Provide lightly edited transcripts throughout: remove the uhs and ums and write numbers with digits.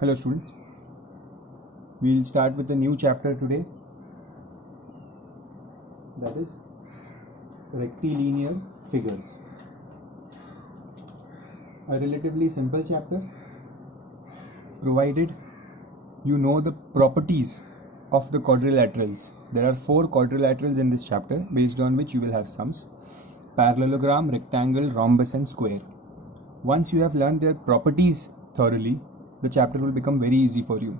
Hello students, we'll start with a new chapter today, that is rectilinear figures. A relatively simple chapter, provided you know the properties of the quadrilaterals. There are 4 quadrilaterals in this chapter based on which you will have sums: parallelogram, rectangle, rhombus and square. Once you have learned their properties thoroughly, the chapter will become very easy for you.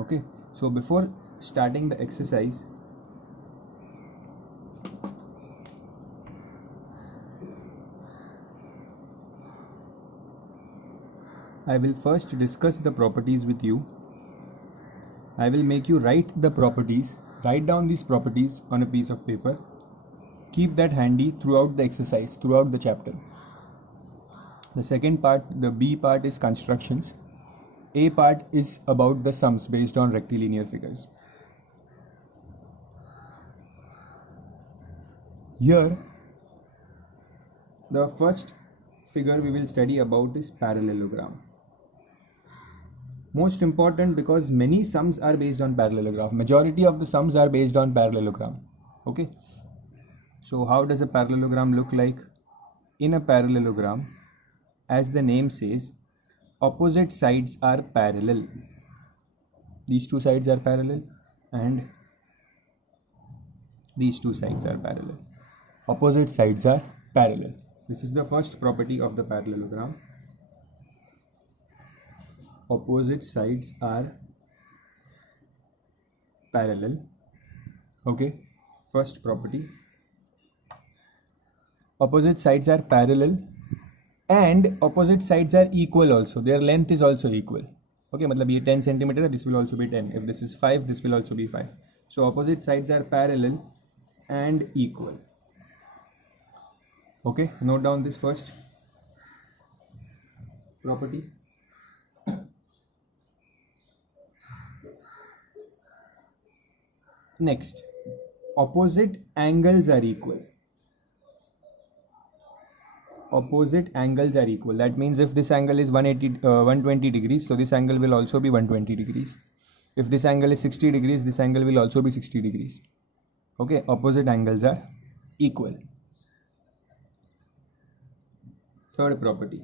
Okay, so before starting the exercise, I will first discuss the properties with you. I will make you write the properties, write down these properties on a piece of paper. Keep that handy throughout the exercise, throughout the chapter. The second part, the B part, is constructions. A part is about the sums based on rectilinear figures. Here, the first figure we will study about is parallelogram. Most important because many sums are based on parallelogram. Majority of the sums are based on parallelogram. Okay. So how does a parallelogram look like? In a parallelogram, as the name says, opposite sides are parallel. These two sides are parallel and these two sides are parallel. Opposite sides are parallel. This is the first property of the parallelogram. Opposite sides are parallel. Okay, first property. Opposite sides are parallel and opposite sides are equal also. Their length is also equal. Okay, मतलब ये 10 centimeter, this will also be 10. If this is 5, this will also be 5. So opposite sides are parallel and equal. Okay, note down this first property. Next, opposite angles are equal. Opposite angles are equal. That means if this angle is 120 degrees, so this angle will also be 120 degrees. If this angle is 60 degrees, this angle will also be 60 degrees. Okay, opposite angles are equal. Third property.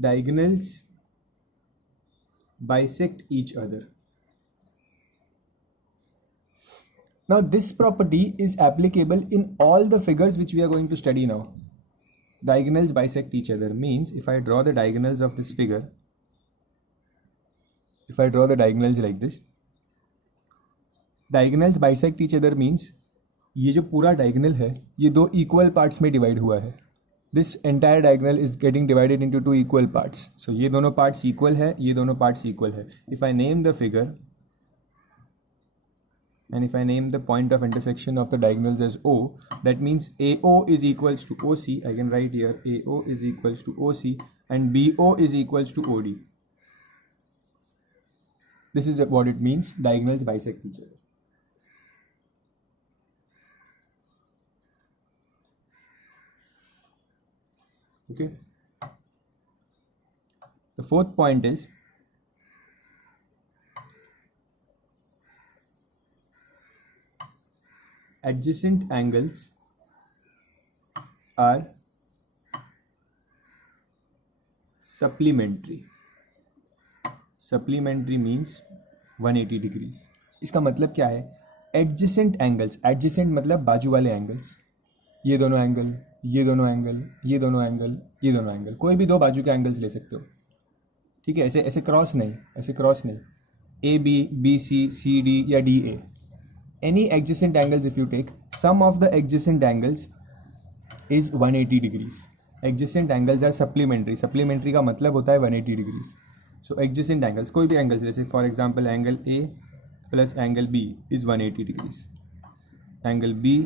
Diagonals bisect each other. Now this property is applicable in all the figures which we are going to study now. Diagonals bisect each other means if I draw the diagonals of this figure, if I draw the diagonals like this, diagonals bisect each other means ये जो पूरा diagonal है ये दो equal parts में divide हुआ है. This entire diagonal is getting divided into two equal parts. So ये दोनों parts equal है, ये दोनों parts equal है. If I name the figure and if I name the point of intersection of the diagonals as O, that means AO is equals to OC. I can write here AO is equals to OC and BO is equals to OD. This is what it means, diagonals bisect each other. Okay. The fourth point is adjacent angles are supplementary. Supplementary means 180 degrees. इसका मतलब क्या है? Adjacent angles, adjacent मतलब बाजू वाले angles. ये दोनों एंगल, ये दोनों एंगल, ये दोनों एंगल, ये दोनों एंगल, कोई भी दो बाजू के एंगल्स ले सकते हो. ठीक है, ऐसे ऐसे क्रॉस नहीं, ऐसे क्रॉस नहीं. A B, B C, C D या D A. Any adjacent angles if you take, sum of the adjacent angles is 180 degrees. Adjacent angles are supplementary. Supplementary का मतलब होता है 180 degrees. So adjacent angles, कोई भी angles, जैसे for example angle A plus angle B is 180 degrees. Angle B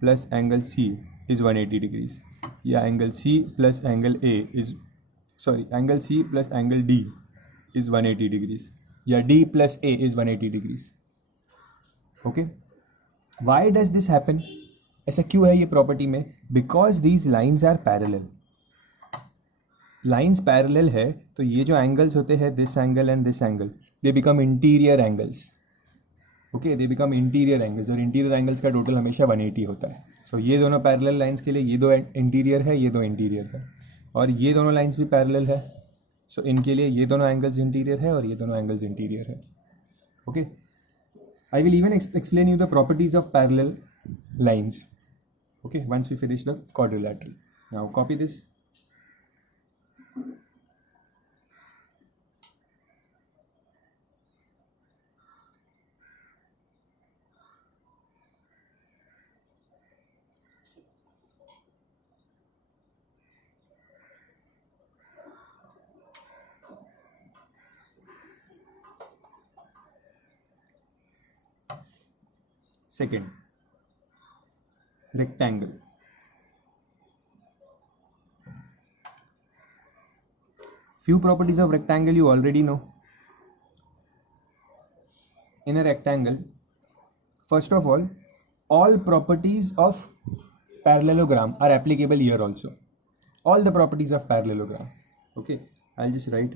plus angle C is 180 degrees. या angle C plus angle A is, sorry, angle C plus angle D is 180 degrees. या D plus A is 180 degrees. Okay, why does this happen? ऐसा क्यों है ये property में? Because these lines are parallel. Lines parallel है तो ये जो एंगल्स होते हैं, this angle and this angle, they become interior angles. Okay, they become interior angles, और इंटीरियर एंगल्स का टोटल हमेशा 180 होता है। सो ये दोनों पैरेलल लाइन्स के लिए ये दो इंटीरियर है, ये दो इंटीरियर है, और ये दोनों लाइन्स भी पैरेलल है। सो इनके लिए ये दोनों एंगल्स इंटीरियर है और ये दोनों एंगल्स इंटीरियर है। Okay, I will even explain you the properties of parallel lines. Okay, once we finish the quadrilateral. Now copy this. Second, rectangle. Few properties of rectangle you already know. In a rectangle, first of all properties of parallelogram are applicable here also. All the properties of parallelogram. Okay, I'll just write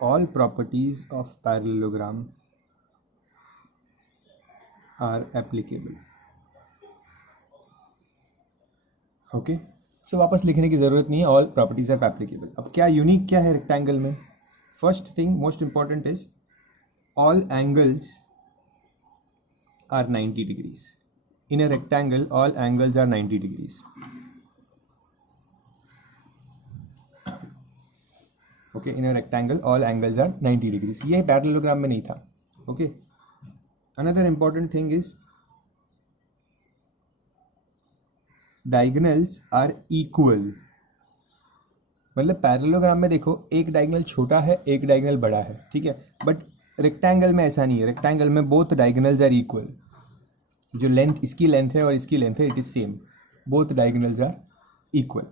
all properties of parallelogram are applicable. Okay, so वापस लिखने की ज़रूरत नहीं है, all properties are applicable. अब क्या यूनिक क्या है रेक्टेंगल में? First thing most important is all angles are 90 degrees. In a rectangle all angles are 90 degrees. Okay, in a rectangle all angles are 90 degrees. ये पैरेललोग्राम में नहीं था। Okay, another important thing is diagonals are equal. मतलब parallelogram में देखो, एक डायगोनल छोटा है, एक डायगोनल बड़ा है, ठीक है, बट रेक्टेंगल में ऐसा नहीं है। रेक्टेंगल में बोथ डायगोनल्स आर इक्वल। जो लेंथ, इसकी लेंथ है और इसकी लेंथ है, it is same, both diagonals are equal.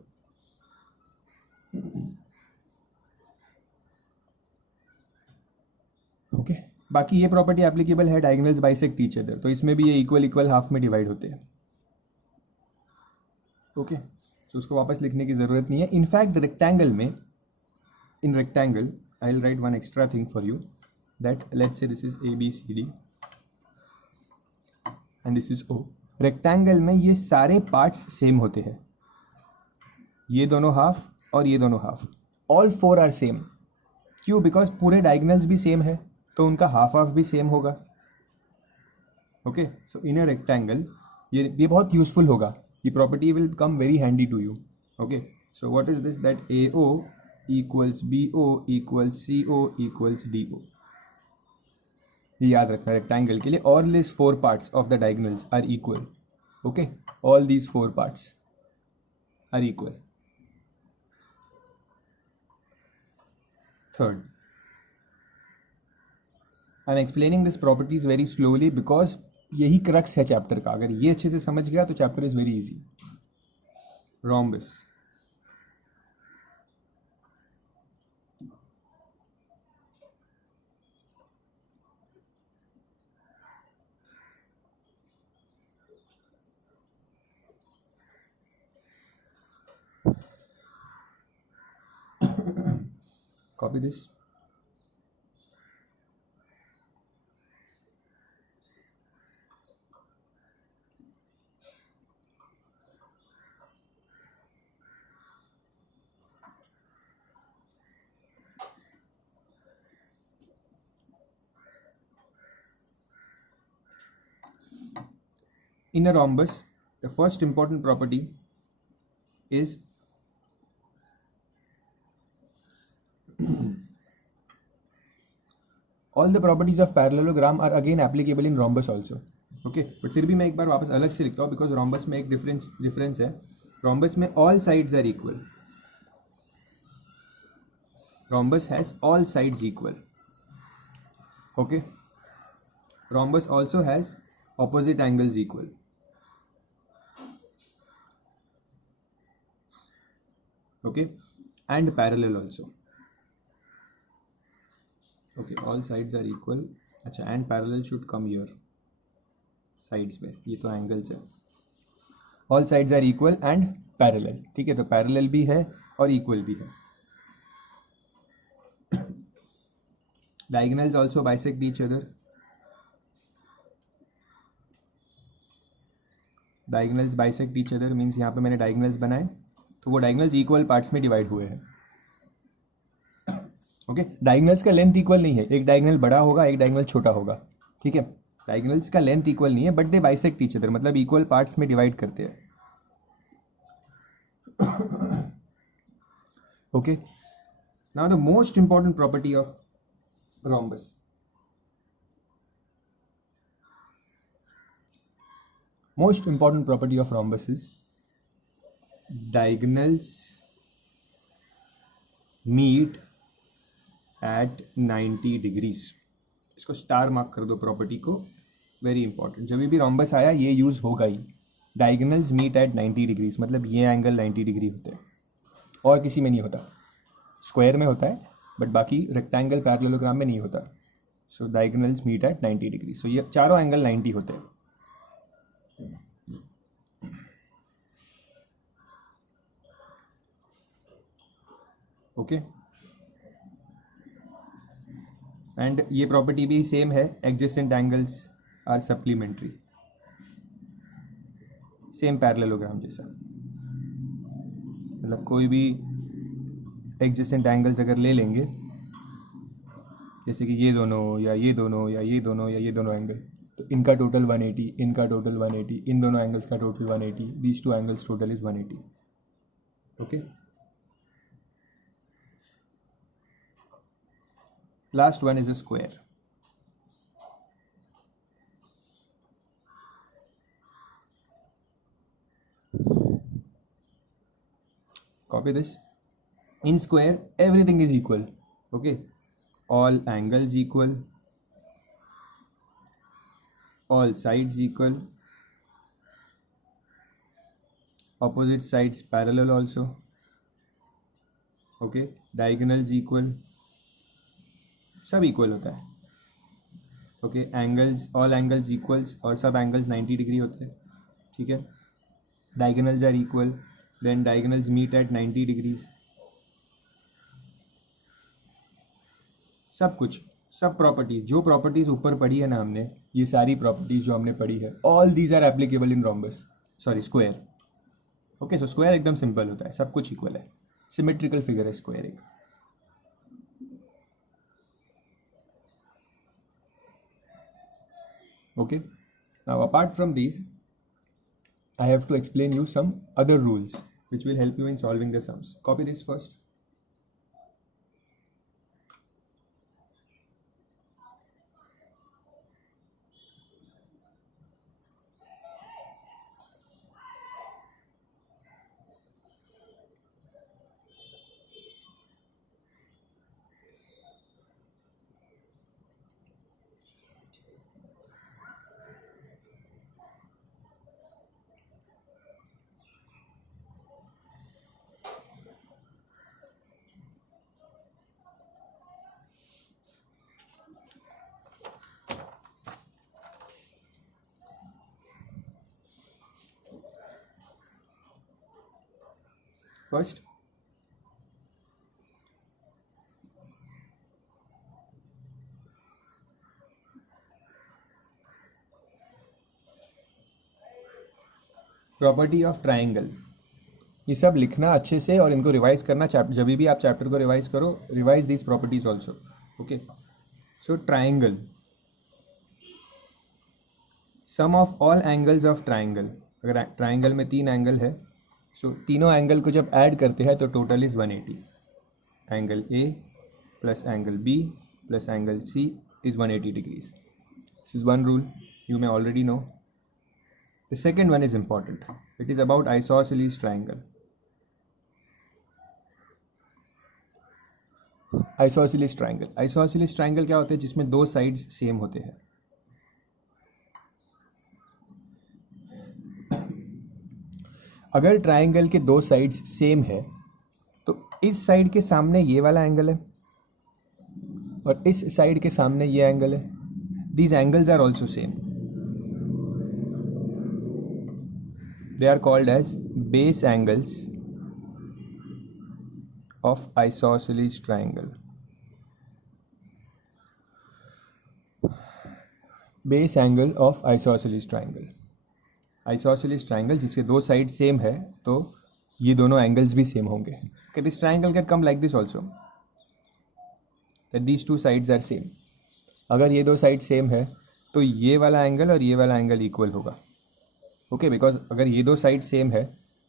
Okay, बाकी ये प्रॉपर्टी एप्लीकेबल है डायगोनल्स बाइसेक्ट ईच अदर, तो इसमें भी ये इक्वल इक्वल हाफ में डिवाइड होते हैं। ओके, तो उसको वापस लिखने की ज़रूरत नहीं है। इनफैक्ट रेक्टेंगल में, in rectangle I will right one extra thing for you, that let's say this is ABCD and this is O। Rectangle में ये सारे पार्ट्स सेम होते हैं, ये दोनों हाफ और ये दोनों half, all four are same. क्यों? बिकॉज पूरे डायगोनल्स भी सेम है, तो उनका हाफ हाफ भी सेम होगा। Okay, so in a rectangle ये बहुत यूजफुल होगा, ये property will come very handy to you. Okay, so what is this, that AO equals BO equals CO equals DO। ये याद रखना रेक्टेंगल के लिए, all this four parts of the diagonals are equal. Okay, all these four parts are equal. Third, I am explaining this properties very slowly because यही crux है chapter का। अगर ये अच्छे से समझ गया तो chapter is very easy. Rhombus, copy this. In a rhombus, the first important property is all the properties of parallelogram are again applicable in rhombus also. Okay, but फिर भी मैं एक बार वापस अलग से लिखता हूँ बिकॉज rhombus में एक डिफरेंस है। rhombus में all sides are equal. Rhombus has all sides equal. Okay, rhombus also has opposite angles equal. Okay, and parallel also. Okay, all sides are equal अच्छा, and parallel should come here sides पे, ये तो angles है। All sides are equal and parallel, ठीक है, तो पैरेलल भी है और इक्वल भी है। Diagonals also bisect each other, diagonals bisect each other means यहाँ पे मैंने डायगोनल्स बनाए तो वो डायगोनल्स इक्वल पार्ट्स में डिवाइड हुए हैं। ओके, डायगोनल्स का लेंथ इक्वल नहीं है, एक डायगोनल बड़ा होगा एक डायगोनल छोटा होगा, ठीक है, डायगोनल्स का लेंथ इक्वल नहीं है but they bisect each other, मतलब इक्वल पार्ट्स में डिवाइड करते हैं। Okay, now the most important property of rhombus, most important property of rhombus is diagonals meet at 90 degrees। इसको स्टार मार्क कर दो प्रॉपर्टी को, वेरी इंपॉर्टेंट, जब भी rhombus आया ये यूज होगा ही। डायगोनल्स मीट एट 90 डिग्रीज मतलब ये एंगल 90 डिग्री होते हैं, और किसी में नहीं होता, स्क्वायर में होता है बट बाकी रेक्टेंगल पैरेललोग्राम में नहीं होता। So diagonals meet at 90 degree, so ये चारों एंगल 90 होते हैं। ओके, एंड ये प्रॉपर्टी भी सेम है, adjacent angles are supplementary, same parallelogram जैसा, मतलब कोई भी एडजेसेंट एंगल्स अगर ले लेंगे, जैसे कि ये दोनों या ये दोनों या ये दोनों या ये दोनों एंगल, तो इनका टोटल 180, इनका टोटल 180, इन दोनों एंगल्स का total 180, these two angles total is 180। Okay, last one is a square. Copy this. In square, everything is equal. Okay, all angles equal, all sides equal, opposite sides parallel also. Okay, diagonals equal, सब equal होता है। Okay, angles, all angles equals और सब angles 90 डिग्री होते हैं, ठीक है। Diagonals are equal, then diagonals meet at 90 degrees। सब कुछ, सब प्रॉपर्टीज, जो प्रॉपर्टीज ऊपर पढ़ी है ना हमने, ये सारी प्रॉपर्टीज जो हमने पढ़ी है, all these are applicable in rhombus, sorry square. Okay, so square एकदम सिंपल होता है, सब कुछ इक्वल है, सिमेट्रिकल फिगर है स्क्वायर एक। Okay, now apart from these I have to explain you some other rules which will help you in solving the sums. Copy this first. First, property of triangle, ये सब लिखना अच्छे से और इनको रिवाइज करना, जब भी आप चैप्टर को रिवाइज करो, revise these properties also. Okay, so triangle, sum of all angles of triangle, अगर ट्राइंगल में 3 एंगल है, सो तीनों एंगल को जब ऐड करते हैं तो total is 180। Angle A plus angle B plus angle C is 180 degrees. This is one rule, you may already know. The second one is important. It is about isosceles triangle. Isosceles triangle. Isosceles triangle क्या होते हैं? जिसमें दो sides same होते हैं. अगर ट्राइंगल के दो साइड्स सेम है तो इस साइड के सामने ये वाला एंगल है और इस साइड के सामने ये एंगल है, these angles are also same. They are called as base angles of isosceles triangle. Base angle of isosceles triangle. Isosceles triangle जिसके दो साइड सेम है तो ये दोनों एंगल्स भी सेम होंगे. Okay, this triangle can come like this also, that these two sides are same. अगर ये दो साइड सेम है तो ये वाला एंगल और ये वाला एंगल इक्वल होगा. ओके, बिकॉज अगर ये दो साइड सेम है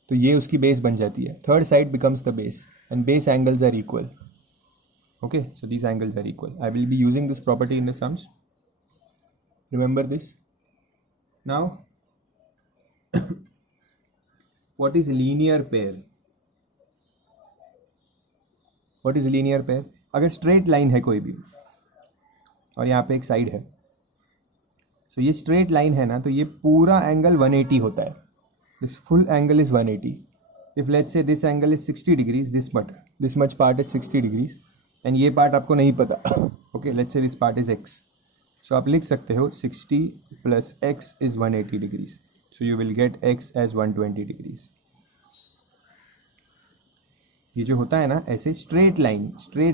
तो ये उसकी बेस बन जाती है. Third side becomes the base and base angles are equal. Okay, so these angles are equal. I will be using this property in the sums. Remember this. Now, what is linear pair? What is linear pair? अगर straight line है कोई भी और यहाँ पे एक साइड है, so ये straight line है ना, तो ये पूरा एंगल 180 होता है. This full angle is 180. If let's say this angle is 60 degrees, this much part is 60 degrees, and ये part आपको नहीं पता. Okay, let's say this part is x. So आप लिख सकते हो 60 plus x is 180 degrees. So you will get x as 120 degrees. ये जो होता है ना, ऐसे स्ट्रेट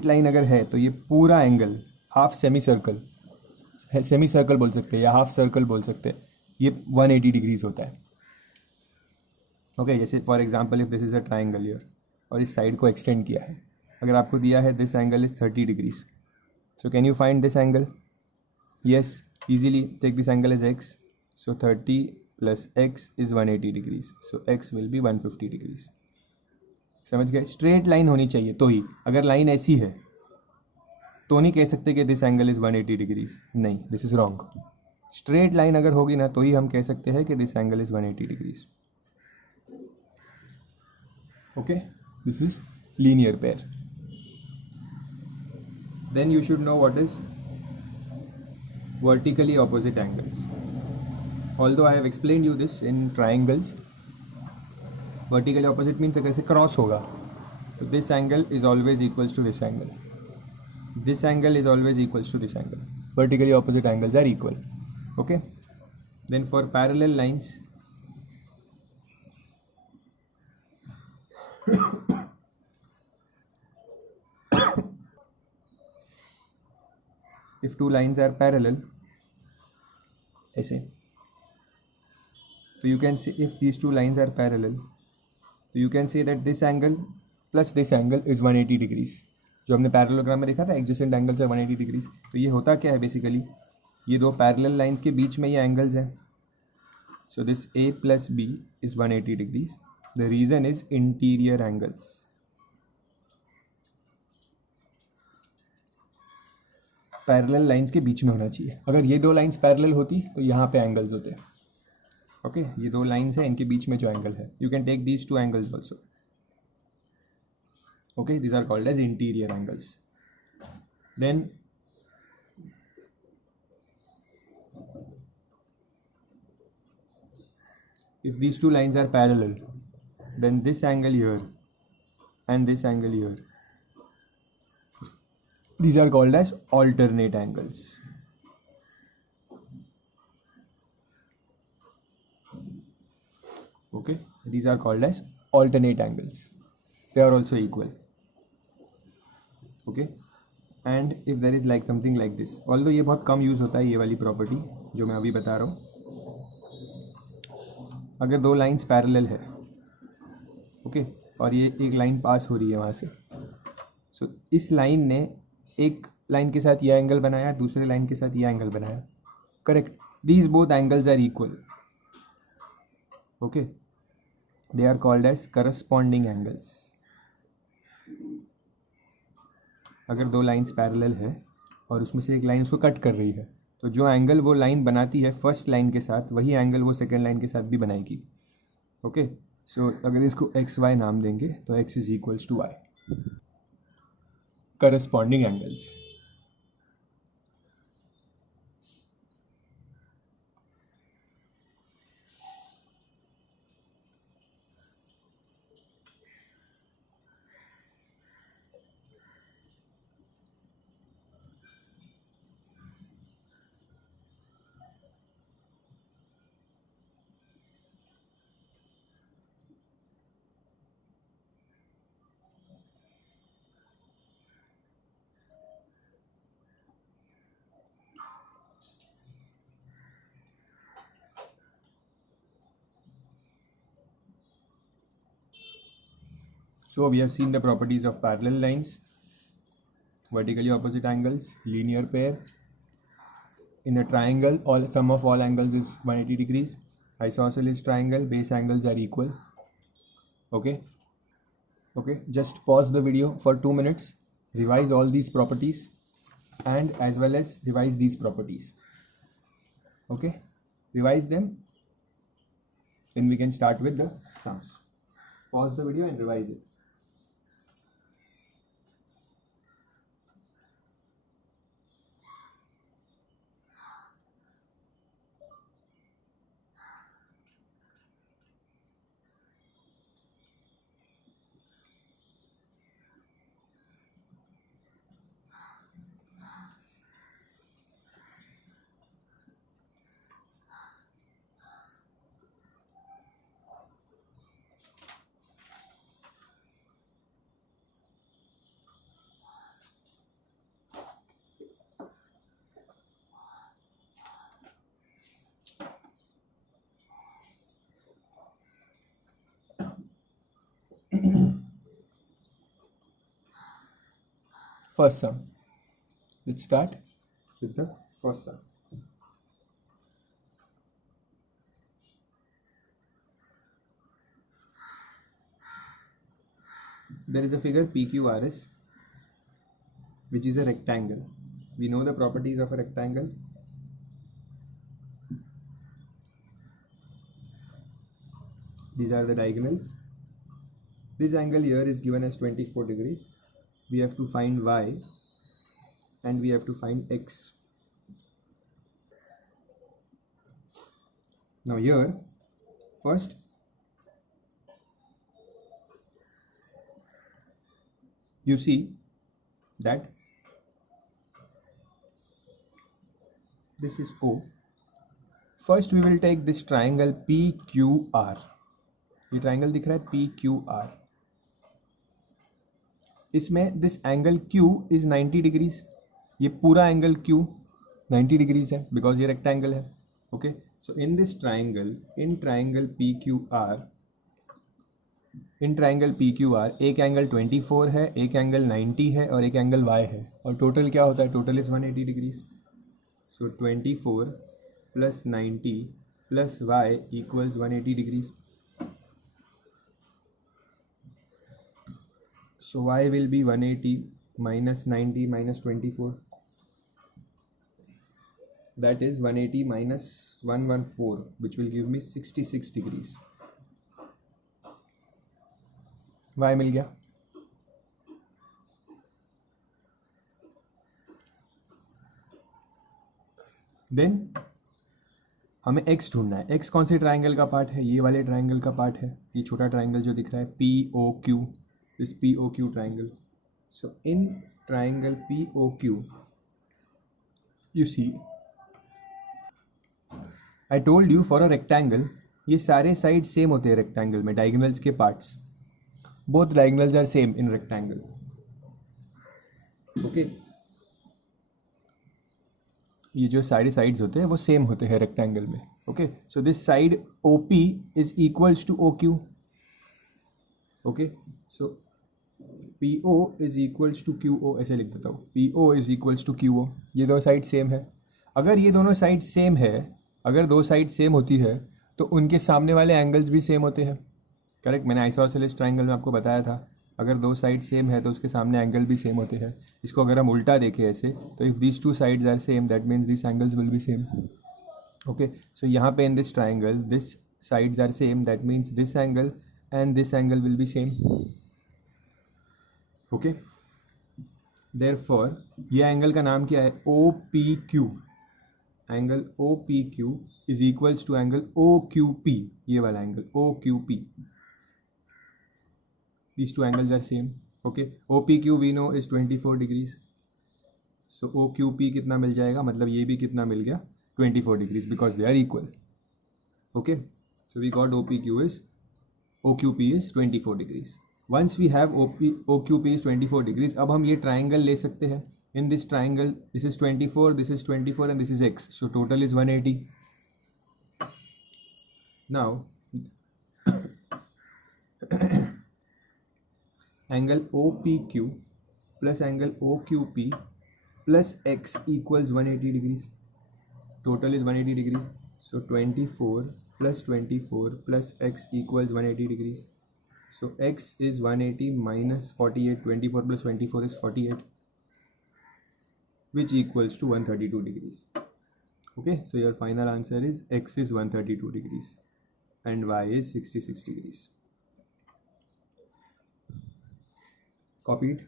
लाइन अगर है तो ये पूरा एंगल हाफ सेमी सर्कल बोल सकते हैं या हाफ सर्कल बोल सकते हैं, ये 180 डिग्रीज होता है. ओके, जैसे for example if this is a triangle here और इस साइड को एक्सटेंड किया है, अगर आपको दिया है this angle is 30 degrees, so can you find this angle? Yes, easily take this angle as x. So 30 plus x is 180 degrees. So x will be 150 degrees. समझ गए? स्ट्रेट लाइन होनी चाहिए तो ही. अगर लाइन ऐसी है तो नहीं कह सकते कि दिस एंगल इज 180 डिग्रीज. नहीं, this is wrong. Straight line अगर होगी ना तो ही हम कह सकते हैं कि this angle is 180 degrees. Okay, this is linear pair. Then you should know what is vertically opposite angles. Although I have explained you this in triangles, vertically opposite means अगर से क्रॉस होगा तो this angle is always equals to this angle. This angle is always equals to this angle. Vertically opposite angles are equal. Okay. Then for parallel lines, if two lines are parallel, ऐसे, so you can say if these two lines are parallel, so you can say that this angle plus this angle is 180 degrees. जो हमने पैरेललोग्राम में देखा था adjacent angles है 180 डिग्रीज. तो ये होता क्या है बेसिकली, ये दो पैरेलल लाइंस के बीच में ये एंगल्स हैं. So this a plus b is 180 degrees. The reason is interior angles. Parallel lines के बीच में होना चाहिए. अगर ये दो लाइंस पैरेलल होती तो यहाँ पे एंगल्स होते. ओके, ये दो लाइंस हैं, इनके बीच में जो एंगल है, you can take these two angles also. Okay, these are called as interior angles. Then if these two lines are parallel, then this angle here and this angle here, these are called as alternate angles. Okay, these are called as alternate angles. They are also equal. Okay, and if there is like something like this, although ये बहुत कम यूज होता है ये वाली प्रॉपर्टी जो मैं अभी बता रहा हूँ. अगर दो लाइंस पैरेलल है, ओके, और ये एक लाइन पास हो रही है वहाँ से, सो इस लाइन ने एक लाइन के साथ यह एंगल बनाया, दूसरे लाइन के साथ यह एंगल बनाया. Correct. These both angles are equal. Okay, they are called as corresponding angles. अगर दो लाइंस पैरेलल है और उसमें से एक लाइन उसको कट कर रही है, तो जो एंगल वो लाइन बनाती है फर्स्ट लाइन के साथ, वही एंगल वो सेकेंड लाइन के साथ भी बनाएगी. ओके, सो अगर इसको एक्स वाई नाम देंगे तो X is equals to Y. Corresponding angles. So we have seen the properties of parallel lines, vertically opposite angles, linear pair. In a triangle, all sum of all angles is 180 degrees. Isosceles triangle, base angles are equal. Okay. Okay, just pause the video for 2 minutes, revise all these properties and as well as revise these properties. Okay, revise them, then we can start with the sums. Pause the video and revise it. First sum. Let's start with the first sum. There is a figure PQRS which is a rectangle. We know the properties of a rectangle. These are the diagonals. This angle here is given as 24 degrees. We have to find y and we have to find x. Now here, first you see that this is O. First we will take this triangle PQR. ये triangle दिख रहा है PQR. इसमें this angle Q is 90 degrees. ये पूरा angle Q 90 degrees है because ये rectangle है. Okay, so in this triangle, in triangle PQR, एक एंगल 24 है, एक एंगल 90 है और एक एंगल y है, और टोटल क्या होता है? Total is 180 degrees. सो 24 प्लस 90 plus y equals 180 degrees. So y will be 180 minus 90 minus 24. That is 180 minus 114, which will give me 66 degrees. y मिल गया. देन हमें x ढूंढना है. x कौन से ट्राइंगल का पार्ट है? ये वाले ट्राइंगल का पार्ट है. ये छोटा ट्राइंगल जो दिख रहा है POQ, this POQ triangle. So in triangle POQ you see, I told you for a rectangle, ये सारे साइड सेम होते हैं रेक्टेंगल में, डायगोनल्स के parts. Both diagonals are same in rectangle. Okay, ये जो सारे साइड्स होते हैं वो सेम होते हैं रेक्टेंगल में. Okay, so this side OP is equals to OQ. Okay, so PO is equals to QO, ऐसे लिख देता हूँ. PO is equals to QO. ये दो साइड सेम है. अगर ये दोनों साइड सेम है, अगर दो साइड सेम होती है तो उनके सामने वाले एंगल्स भी सेम होते हैं. करेक्ट, मैंने आइसोसेलेस ट्राइंगल में आपको बताया था, अगर दो साइड सेम है तो उसके सामने एंगल भी सेम होते हैं. इसको अगर हम उल्टा देखें ऐसे, तो if these two sides are same that means this angles will be same. Okay, so यहाँ पे in this triangle this sides are same that means this angle and this angle will be same. Okay, therefore ये angle का नाम क्या है? OPQ. Angle OPQ is equals to angle OQP. ये वाला angle OQP. These two angles are same. Okay, OPQ we know is 24 degrees. So OQP कितना मिल जाएगा? मतलब ये भी कितना मिल गया? 24 degrees because they are equal. Okay, so we got OQP is 24 degrees. Once we have OQP is 24 degrees, अब हम ये triangle ले सकते हैं. In this triangle, this is 24, this is 24 and this is x. So total is 180. Now angle OPQ plus angle OQP plus x equals 180 degrees. Total is 180 degrees. So 24 plus 24 plus x equals 180 degrees. So x is 180 minus 48. 24 plus 24 is 48, which equals to 132 degrees. Okay, so your final answer is x is 132 degrees and y is 66 degrees. Copied.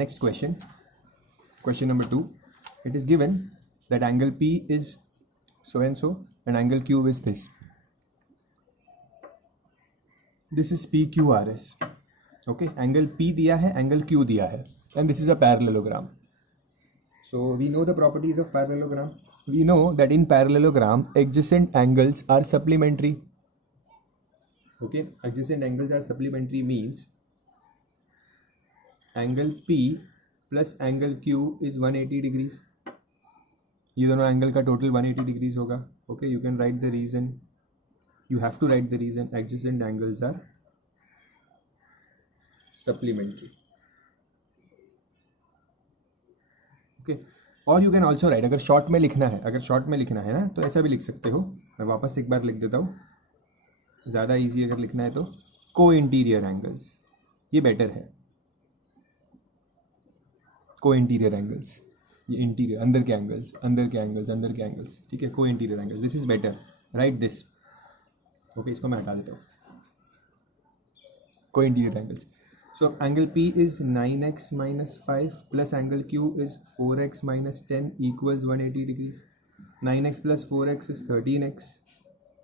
Next question, question number 2. It is given that angle P is so and so and angle Q is this. This is PQRS. Okay, angle P दिया है, angle Q दिया है, and this is a parallelogram. So we know the properties of parallelogram. We know that in parallelogram adjacent angles are supplementary. Okay, adjacent angles are supplementary means angle P plus angle Q is 180 degrees. ये दोनों angle का total 180 degrees होगा. Okay, you can write the reason. You have to write the reason. Adjacent angles are supplementary. Okay, और you can also write, अगर short में लिखना है ना, तो ऐसा भी लिख सकते हो. मैं वापस एक बार लिख देता हूँ, ज़्यादा ईजी अगर लिखना है तो को इंटीरियर एंगल्स, ये बेटर है. को इंटीरियर एंगल्स, ये इंटीरियर, अंदर के एंगल्स, ठीक है. को interior angles, this is better. Right this. Okay, इसको मैं हटा देता हूँ. को interior angles. So angle P is 9x minus 5 plus angle Q is 4x minus 10 equals 180 degrees. 9x plus 4x is 13x.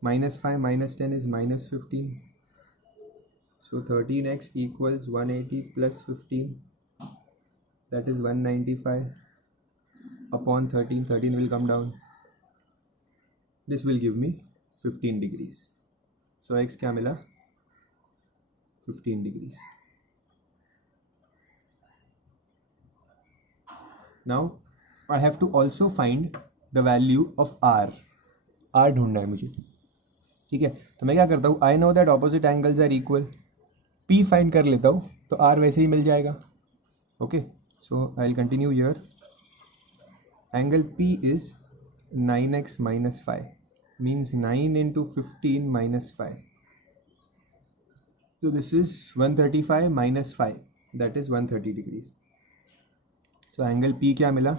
Minus 5 minus 10 is minus 15. So 13x equals 180 plus 15. That is 195 upon 13. 13 will come down. This will give me 15 degrees. So x क्या मिला? 15 degrees. Now I have to also find the value of r. r ढूंढना है मुझे, ठीक है. तो मैं क्या करता हूँ, I know that opposite angles are equal. p find कर लेता हूँ तो r वैसे ही मिल जाएगा. Okay, so I will continue here. Angle p is 9x minus 5 means 9 into 15 minus 5. So this is 135 minus 5, that is 130 degrees. So angle P क्या मिला?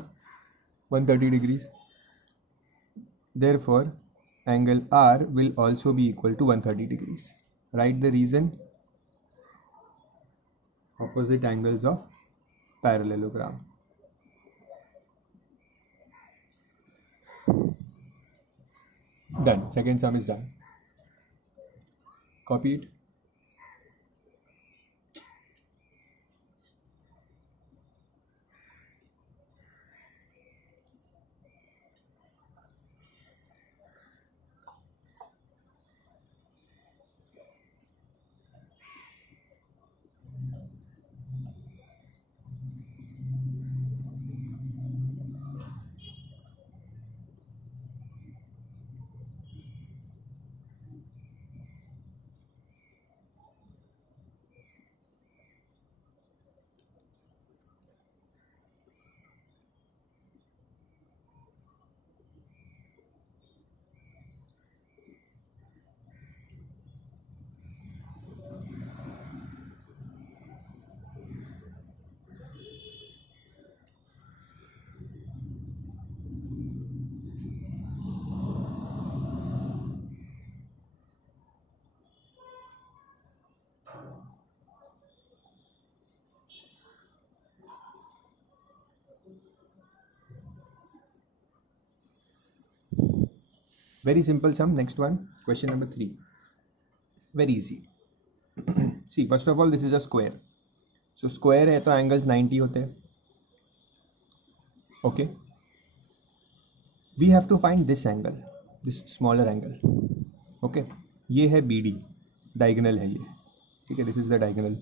130 degrees. Therefore angle R will also be equal to 130 degrees. Write the reason. Opposite angles of parallelogram. Done. Second sum is done. Copy it. Very simple sum. Next one, question number 3. Very easy. See, first of all, this is a square. So square है तो angles 90 होते हैं. Okay. We have to find this angle, this smaller angle. Okay. ये है BD, diagonal है ये. ठीक है, this is the diagonal.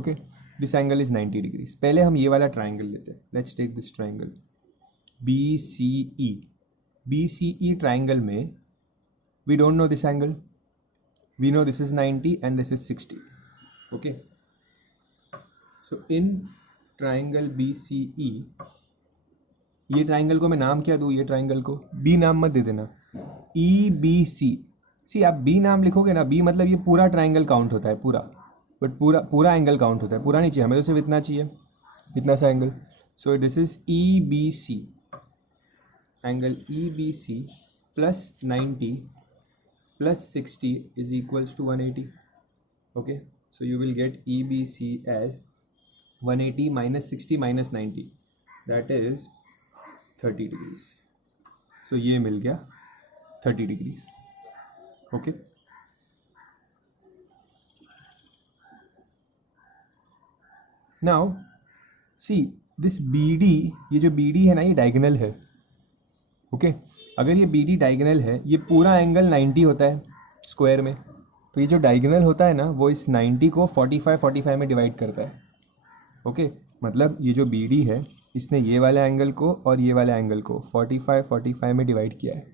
Okay. This angle is 90 degrees. पहले हम ये वाला triangle लेते हैं. Let's take this triangle. BCE. BCE triangle में we don't know this angle. We know this is 90 and this is 60. Okay. So in triangle BCE, ये triangle को मैं नाम क्या दूँ? ये triangle को B नाम मत दे देना. EBC. See, आप B नाम लिखोगे ना, B मतलब ये पूरा triangle काउंट होता है, पूरा. बट पूरा एंगल काउंट होता है. पूरा नहीं चाहिए हमें, तो सिर्फ इतना चाहिए, इतना सा angle. So this is EBC, angle EBC plus 90 plus 60 is equals to 180. Okay, so you will get EBC as 180 minus 60 minus 90, that is 30 degrees. So ये मिल गया 30 degrees. Okay, now see this BD, ये जो BD है ना, ये diagonal है. ओके, अगर ये BD डायगोनल है, ये पूरा एंगल 90 होता है स्क्वायर में, तो ये जो डायगोनल होता है ना, वो इस 90 को 45 में डिवाइड करता है. ओके, मतलब ये जो BD है, इसने ये वाले एंगल को और ये वाले एंगल को 45 में डिवाइड किया है.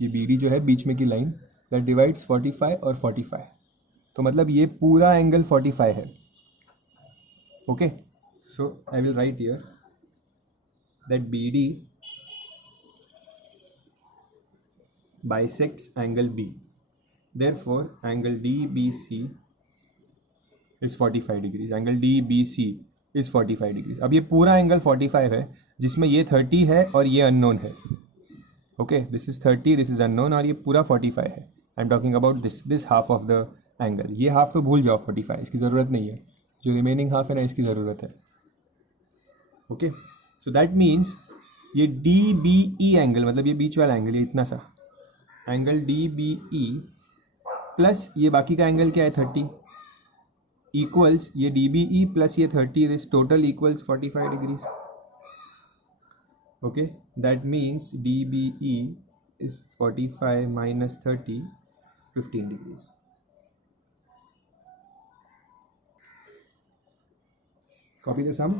ये BD जो है बीच में की लाइन, दैट डिवाइड्स 45 और 45, तो मतलब ये पूरा एंगल 45 है. Okay, so I will write here that BD bisects angle B. Therefore, angle DBC is 45 degrees. Angle DBC is 45 degrees. अब ये पूरा एंगल 45 है, जिसमें ये 30 है और ये अननोन है. Okay, this is 30, this is unknown, और ये पूरा 45 है. I'm talking about this half of the angle. ये हाफ तो भूल जाओ, 45 इसकी ज़रूरत नहीं है. जो रिमेनिंग हाफ है ना, इसकी ज़रूरत है. ओके, सो दैट मीन्स ये DBE एंगल, मतलब ये बीच वाला एंगल, ये इतना सा एंगल DBE प्लस ये बाकी का एंगल क्या है 30, इक्वल्स ये DBE प्लस ये 30, this total equals 45 degrees. Okay, that means DBE is 45 माइनस 30, 15 degrees. Copy the sum.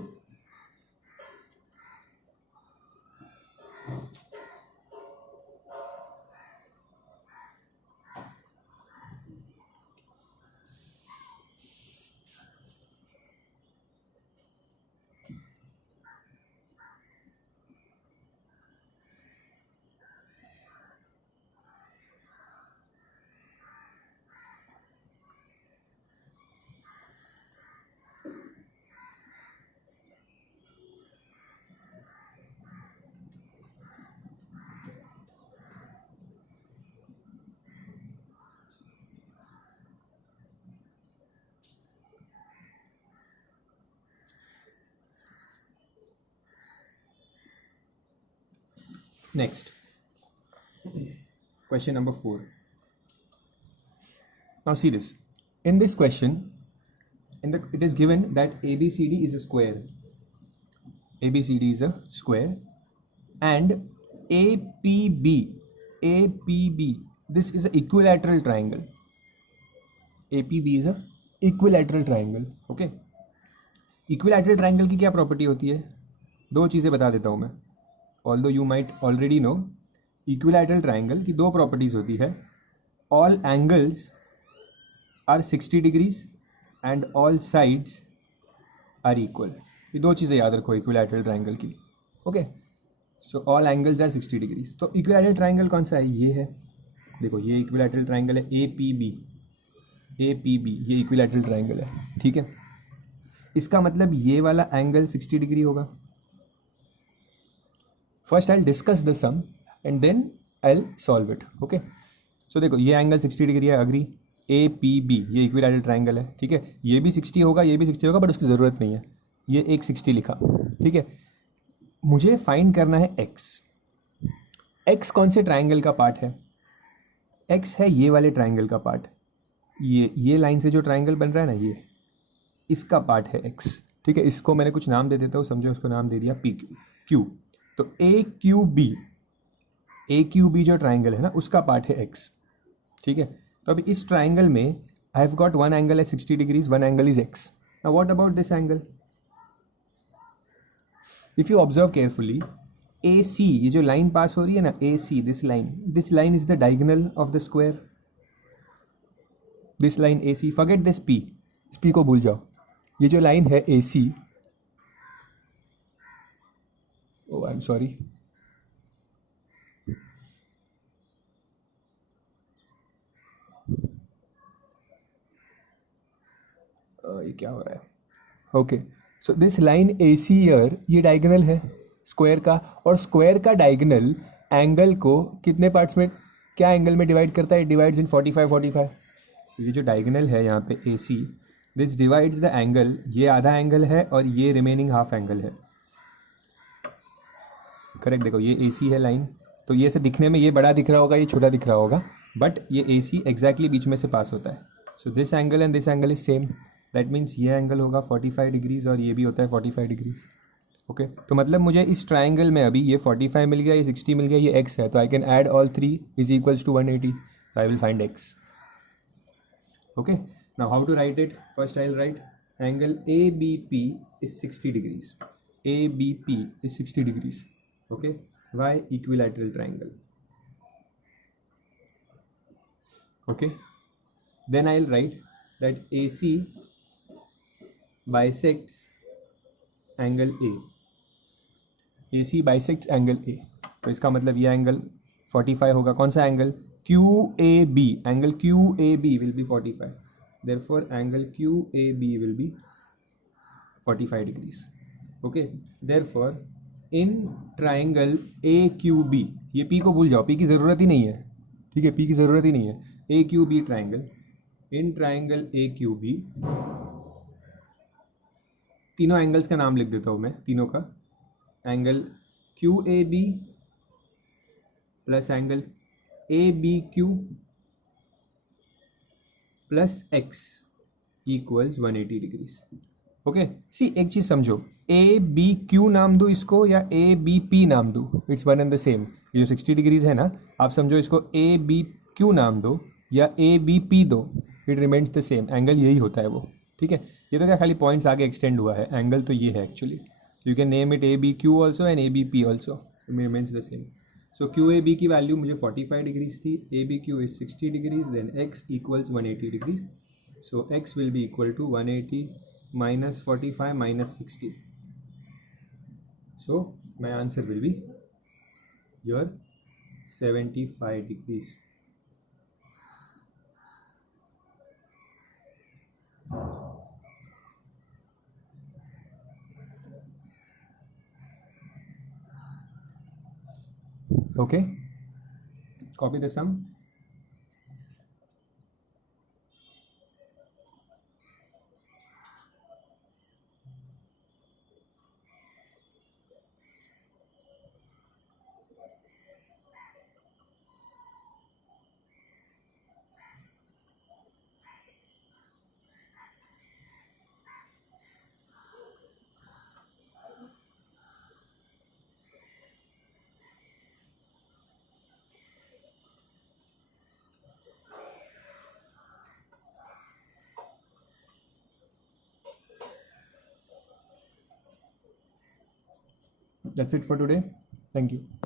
Next, question number 4. Now see this. In this question, it is given that ABCD is a square. ABCD is a square, and APB, this is an equilateral triangle. APB is a equilateral triangle. Okay. Equilateral triangle की क्या प्रॉपर्टी होती है? दो चीज़ें बता देता हूँ मैं. Although you might already know, equilateral triangle की दो प्रॉपर्टीज होती है. All angles are 60 degrees and all sides are equal. ये दो चीज़ें याद रखो equilateral triangle की. Okay, so all angles are 60 degrees. तो equilateral triangle कौन सा है? ये है, देखो ये equilateral triangle है APB. ये equilateral triangle है. ठीक है, इसका मतलब ये वाला एंगल 60 डिग्री होगा. First I discuss the sum and then I solve it. Okay, so देखो ये एंगल 60 डिग्री है, अग्री. APB ये इक्विलैटरल ट्राइंगल है. ठीक है, ये भी 60 होगा, ये भी 60 होगा, बट उसकी ज़रूरत नहीं है. ये एक 60 लिखा. ठीक है, मुझे फाइंड करना है x. एक्स कौन से ट्राइंगल का पार्ट है? एक्स है ये वाले ट्राइंगल का पार्ट, ये लाइन से जो ट्राइंगल बन रहा है ना, ये इसका पार्ट है एक्स। ठीक है, इसको मैंने कुछ नाम दे देता हूँ, समझो, उसको नाम दे दिया पी क्यू क्यू। तो ए क्यू बी जो ट्राइंगल है ना, उसका पार्ट है एक्स। ठीक है, तो अभी इस ट्राइंगल में I have got one angle है 60 degrees, one angle is x. Now what about this angle? If you observe carefully, A C, ये जो लाइन पास हो रही है ना, A C, this line is the diagonal of the square. This line A C, forget this P, इस P को भूल जाओ। ये जो लाइन है ए सी, ओ आई एम सॉरी, ये क्या हो रहा है? Okay, so this line A C here, ये डायगोनल है स्क्वायर का, और स्क्वायर का डायगोनल एंगल को कितने पार्ट्स में, क्या एंगल में डिवाइड करता है? डिवाइड्स इन 45 45। ये जो डायगोनल है यहाँ पे ए C, this divides the angle, ये आधा एंगल है और ये रिमेनिंग हाफ एंगल है। करेक्ट, देखो ये ए सी है लाइन, तो ये से दिखने में ये बड़ा दिख रहा होगा, ये छोटा दिख रहा होगा, बट ये ए सी एग्जैक्टली बीच में से पास होता है। So this angle and this angle is same, that means ये एंगल होगा 45 डिग्रीज और ये भी होता है 45 डिग्रीज। ओके, तो मतलब मुझे इस ट्राइंगल में अभी ये 45 मिल गया, ये 60 मिल गया, ये एक्स है, तो I can add all three is equals to 180, I will find X. Okay, now how to write it? First I will write angle A B P is 60 degrees, A B P is 60 degrees. Okay, why equilateral triangle? Okay, then I'll write that AC bisects angle A, AC bisects angle A, तो इसका मतलब ये एंगल 45 होगा। कौन सा angle? QAB, angle QAB will be 45, therefore angle QAB will be 45 degrees. Okay, therefore in triangle A Q B, ये P को भूल जाओ, पी की ज़रूरत ही नहीं है। ठीक है, पी की ज़रूरत ही नहीं है। A Q B triangle, in triangle A Q B, तीनों एंगल्स का नाम लिख देता हूँ मैं, तीनों का, angle Q A B plus angle A B Q plus x equals 180 degrees. Okay, see एक चीज़ समझो, ए बी क्यू नाम दो इसको या ए बी पी नाम दो, it's one and the same. ये जो 60 डिग्रीज है ना, आप समझो इसको ए बी क्यू नाम दो या ए बी पी दो, it remains the same, angle यही होता है वो। ठीक है, ये तो क्या खाली पॉइंट्स आगे एक्सटेंड हुआ है, एंगल तो ये है actually. You can name it A B Q also and A B P also, remains the same. So Q A B की वैल्यू मुझे 45 डिग्रीज थी, A B Q is 60 degrees, then X equals 180 degrees. So X will be equal to 180 minus 45 minus 60. So my answer will be your 75 degrees. Okay, copy the sum. That's it for today. Thank you.